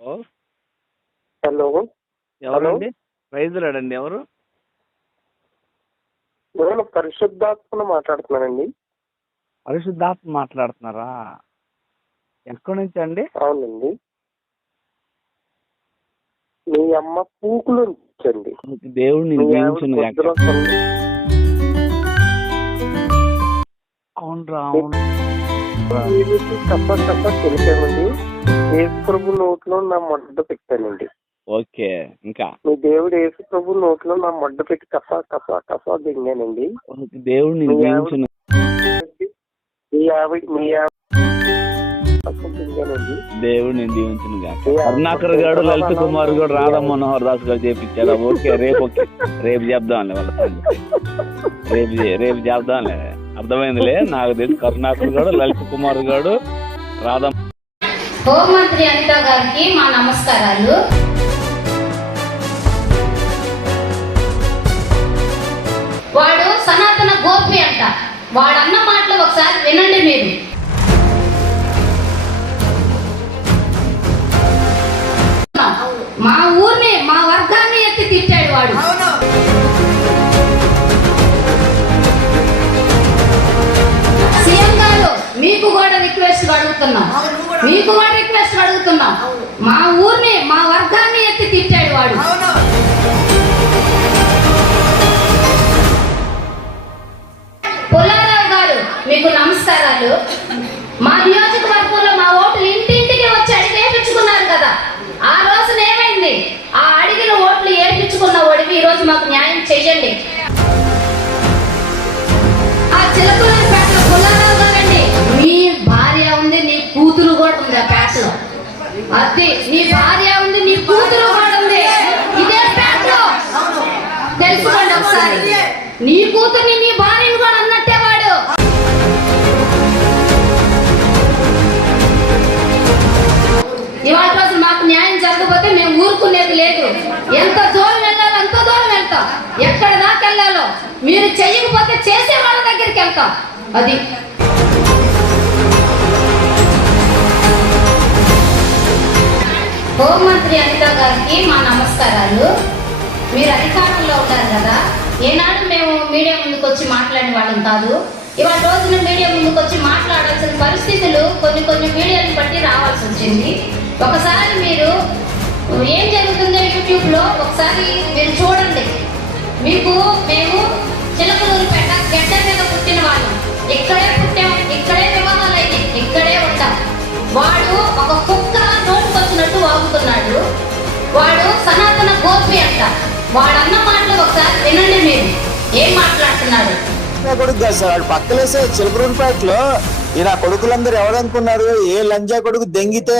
ఓ hello. ఎవరండి? Praise లాడండి. ఎవరు? నేను పరిశుద్ధాత్మను మాట్లాడుతున్నానండి. పరిశుద్ధాత్మ మాట్లాడుతున్నారా? ఎక్కడి నుంచి అండి? అవునండి. మీ అమ్మ పూకులు నుంచండి. దేవుడిని మీ ఆవిడ దీవించును గాక. పొద్దున సండే అవునురా, అవును. వీళ్ళకి కప్ప తెలిసామండి. యేసు ప్రభు నోట్లో నా మొడ్డ పెట్టానండి. ఓకే. ఇంకా మీ దేవుడు యేసు ప్రభు నోట్లో నా మొడ్డ పెట్టి కప్ప దింగానండి. దేవుడిని మీ దీవించును. దింగానండి. దేవుడిని దీవించును గాక. కరుణాకర్ గారు, లలిత కుమార్ గారు, రాధా మనోహర్ దాస్ గారు చేపించారా? ఓకే. రేపు చెప్దాంలే వాళ్ళ సంగతి. రేపు చెప్దాంలే. అర్థమైందిలే. నాకు తెలిసి కరుణాకర్ గారు, లలిత కుమార్ గారు, రాధా. హోంమంత్రి అనిత గారికి మా నమస్కారాలు. వాడు సనాతన గోపి అంట. వాడన్న మాటలు ఒకసారి వినండి మీరు. మా ఊరిని, మా వర్గాన్ని ఎత్తి తిట్టాడు వాడు. సీఎం గారు, మీకు కూడా రిక్వెస్ట్ అడుగుతున్నాం. మా ఊరిని, మా వర్గాన్ని ఎత్తి తిట్టాడు వాడు. పుల్లారావు గారు, మీకు నమస్కారాలు. మా నియోజకవర్గంలో మా ఓట్లు ఇంటింటికి వచ్చి అడిగి వేయించుకున్నారు కదా. ఆ రోజున ఏమైంది? ఆ అడిగిన ఓట్లు ఏపించుకున్న ఓడికి ఈ రోజు మాకు న్యాయం చెయ్యండి. ఆ చిలకలూరిపేటలో పుల్లారావు గారండి, మీ భార్య ఉంది, నీ కూతురు కూడా ఉంది ఆ పేటలో. అది నీ భార్య ఉంది, నీ కూతురు కూడా ఉంది ఇదే పేటలో. తెలుసుకోండి ఒకసారి. నీ కూతుర్ని, నీ భార్యను కూడా అన్నట్టే వాడు. ఇవాళ రోజు మాకు న్యాయం జరగకపోతే మేము ఊరుకునేది లేదు. ఎంత దూరం వెళ్ళాలో అంత దూరం వెళ్తాం. ఎక్కడ దాకా వెళ్ళాలో మీరు చెయ్యకపోతే చేసే వాళ్ళ దగ్గరికి వెళ్తాం. అది హోంమంత్రి అనిత గారికి మా నమస్కారాలు. మీరు అధికారంలో ఉన్నారు కదా. ఏనాడు మేము మీడియా ముందుకు వచ్చి మాట్లాడిన వాళ్ళం కాదు. ఇవాళ రోజున మీడియా ముందుకు వచ్చి మాట్లాడాల్సిన పరిస్థితులు కొన్ని మీడియాని బట్టి రావాల్సి వచ్చింది. ఒకసారి మీరు ఏం జరుగుతుందో యూట్యూబ్లో ఒకసారి మీరు చూడండి. మేము చిలకలూరిపేట గడ్డ మీద పుట్టిన వాళ్ళం. ఇక్కడే పుట్టాం, ఇక్కడే వివాహాలు అయినాయి, ఇక్కడే ఉంటాం. వాడు ఒక కుక్క నోటుకొచ్చినట్టు వాగుతున్నాడు. వాడు సనాతన గోపి అంట. వాడన్న మాటలు ఒకసారి వినండి మీరు. ఏం మాట్లాడుతున్నాడు? కొడుకు కాదు సార్, వాడు పక్కలేసే చిలకలూరిపేటలో ఈయన కొడుకులందరూ ఎవరనుకున్నారు? ఏ లంజా కొడుకు దెంగితే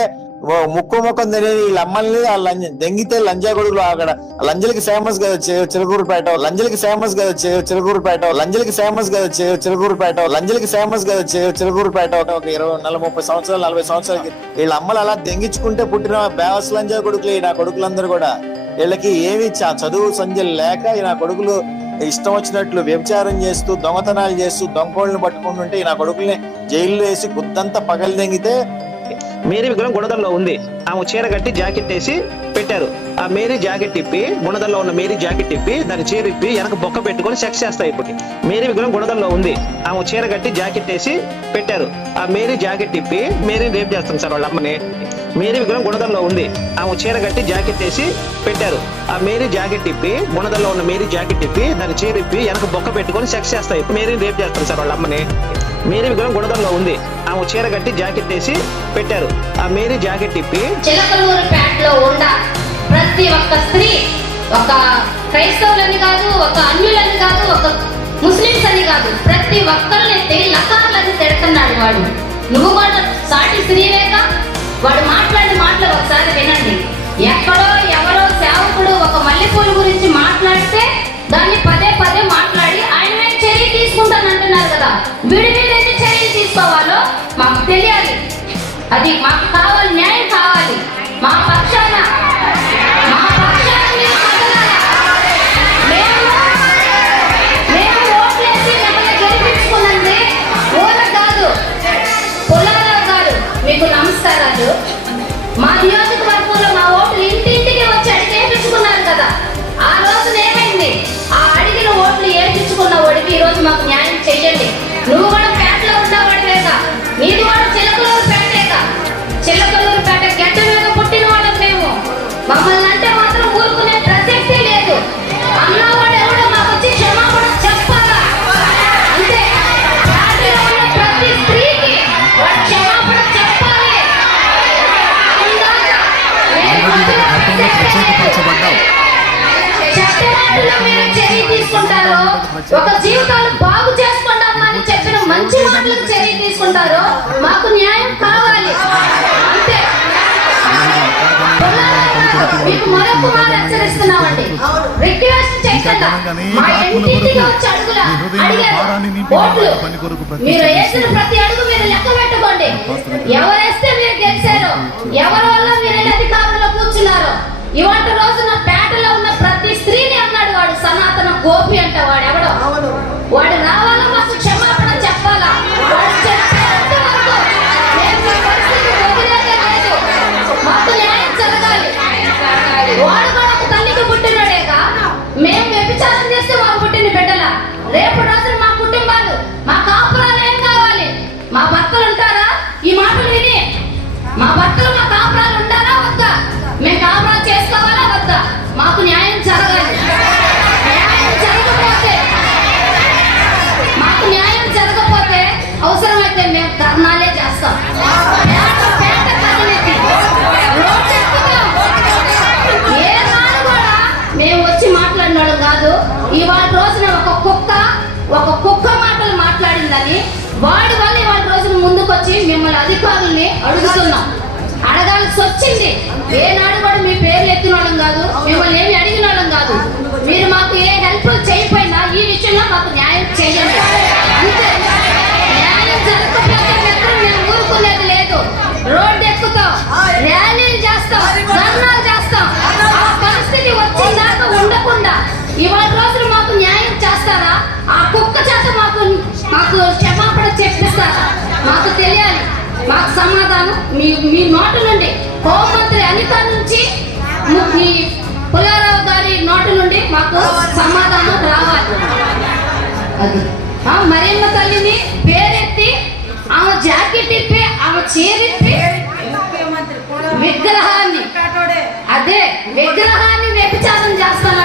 ముక్కం తెలియని వీళ్ళ అమ్మల్ని దెంగితే లంజా కొడుకులు. అక్కడ లంజలకి ఫేమస్ కదా చిలకూరుపేట, లంజలకి ఫేమస్ కదా చిలకూరుపేట, లంజలకి ఫేమస్ కదా చిలకూరుపేట, లంజలకి ఫేమస్ కదా చిలకూరుపేట. ఒక 20-30 సంవత్సరాలు 40 సంవత్సరాలకి వీళ్ళ అమ్మలు అలా దెంగించుకుంటే పుట్టిన బేవస్ లంజా కొడుకులు నా కొడుకులందరూ కూడా. వీళ్ళకి ఏమి చదువు సంధ్యలు లేక నా కొడుకులు ఇష్టం వచ్చినట్లు వ్యభిచారం చేస్తూ, దొంగతనాలు చేస్తూ, దొంగకోళ్ళని పట్టుకుంటుంటే నా కొడుకుల్ని జైల్లో వేసి గుద్దంతా పగలు దెంగితే. మేరీ విగ్రహం గుణదల్లో ఉంది. ఆమె చీర కట్టి జాకెట్ వేసి పెట్టారు. ఆ మేరీ జాకెట్ ఇప్పి, గుణదల్లో ఉన్న మేరీ జాకెట్ ఇప్పి దాని చీర ఇప్పి వెనక బొక్క పెట్టుకొని సెక్స్ చేస్తాయి. ఇప్పుడు మేరీ విగ్రహం గుణదల్లో ఉంది. ఆమె చీర కట్టి జాకెట్ వేసి పెట్టారు. ఆ మేరీ జాకెట్ ఇప్పి మేరీని రేప్ చేస్తాం సార్ వాళ్ళ అమ్మని. మేరీ విగ్రహం గుణదల్లో ఉంది. ఆమె చీర కట్టి జాకెట్ వేసి పెట్టారు. ఆ మేరీ జాకెట్ ఇప్పి, గుణదల్లో ఉన్న మేరీ జాకెట్ ఇప్పి దాని చీర ఇప్పి వెనక బొక్క పెట్టుకొని సెక్స్ చేస్తాయి. మేరీని రేప్ చేస్తాం సార్ వాళ్ళ అమ్మని. మేరీ విగ్రహం గుణదల్లో ఉంది. ఆమె చీర కట్టి జాకెట్ వేసి పెట్టారు. ఆ మేరీ జాకెట్ ఇప్పి చిలకలూరిపేటలో ఉన్న ప్రతి ఒక్క స్త్రీ, ఒక క్రైస్తవులని కాదు, ఒక అన్యులని కాదు, ఒక ముస్లింస్ అని కాదు, ప్రతి ఒక్కరిని లకార్లని తిడుతున్నాడు వాడు. నువ్వు కూడా సాటి స్త్రీవేగా. వాడు మాట్లాడిన మాటలు ఒకసారి వినండి. ఎక్కడో ఎవరో సేవకుడు ఒక మల్లెపూల గురించి మాట్లాడితే దాన్ని పదే మాట్లాడి ఆయన మీద చర్య తీసుకుంటానంటున్నారు కదా. వీడి మీద ఎన్ని చర్యలు తీసుకోవాలో మాకు తెలియాలి. అది మాకు కావాలి, న్యాయం కావాలి. మా పక్షాన మీరు కదలాలి. మేము ఓట్లేసి మిమ్మల్ని గెలిపించుకున్నది ఊళ్ళ కాదు. పుల్లారావు గారు, మీకు నమస్కారాలు. మా నియోజకవర్గంలో ఒక జీవితాలు బాగు చేసుకుంటామని చెప్పిన మంచి మాటలకు చర్య తీసుకుంటారో మాకు న్యాయం కావాలి అంతే. మీకు మరొక మాట హెచ్చరిస్తున్నామండి, రిక్వెస్ట్ చేయకుండా మా ఇంటికి వచ్చి అడిగారు ఓట్లు, మీరు వేసిన ప్రతి అడుగు మీరు లెక్క పెట్టుకోండి. ఎవరేస్తే మీరు గెలిచారో, ఎవరి వల్ల మీరు అధికారంలో కూర్చున్నారో. ఇవాళ రోజున పేటలో ఉన్న ప్రతి స్త్రీని అన్నాడు వాడు సనాతన గోపి అంట. వాడు ఎవడో వాడు రావాలా, మాకు క్షమాపణ చెప్పాలా. వాడు చెప్పేంత వరకు మేము ఈ పరిస్థితి వదిలేదే లేదు. మాకు న్యాయం జరగాలి. వాడు కూడా ఒక తల్లికి పుట్టినడేగా, మేము వ్యభిచారం చేస్తే మాకు పుట్టిన బిడ్డల. రేపు రోజున మా కుటుంబాలు, మా కాపురాలు ఏం కావాలి? మా భర్తలు ఉంటారా? ఈ మాటలు విని మా భర్తలు, మా కాపురాలు ఉంటారా వద్దా? మేము కాపురాలు చేసుకోవాలా వద్దా? మాకు న్యాయం జరగాలి. మాకు న్యాయం జరగకపోతే అవసరమైతే మేము ధర్నాలే చేస్తాం. పేట కదిలికి రోడ్డు ఎక్కుతాం. ఏ నాడు కూడా మేము వచ్చి మాట్లాడినాడు కాదు. ఇవాళ రోజున ఒక కుక్క మాటలు మాట్లాడిందని వాడి వల్ల ఇవాళ రోజున ముందుకొచ్చి మిమ్మల్ని అధికారుల్ని అడుగుతున్నాం. అడగాల్సి వచ్చింది. ఏనాడు కూడా మీ పేర్లు ఎత్తిన వాళ్ళం కాదు, మిమ్మల్ని ఏమి అడిగిన వాళ్ళం కాదు. మీరు మాకు ఏ హెల్ప్ చేయకపోయినా ఈ విషయంలో మాకు న్యాయం చేయండి అంతే. న్యాయం జరగకపోతే మాత్రం మేము ఊరుకునేది లేదు. రోడ్డు ఎక్కుతాం, ర్యాలీలు చేస్తాం, ధర్నాలు చేస్తాం. ఆ పరిస్థితి వచ్చిందాకా ఉండకుండా ఇవాళ రోజులు మాకు న్యాయం చేస్తారా? ఆ కుక్క చేత మాకు క్షమాపణ చెప్పిస్తారా? మాకు తెలియాలి. మాకు సమాధానం మీ నోటు నుండి, హోంమంత్రి అనిత నుంచి, మీ పుల్లారావు గారి నోటు నుండి మాకు సమాధానం రావాలి. అది మరియమ్మ తల్లిని పేరెత్తి, ఆమె జాకెట్ ఇప్పి, ఆమె చీరిప్పి విగ్రహాన్ని వ్యభిచారం చేస్తాను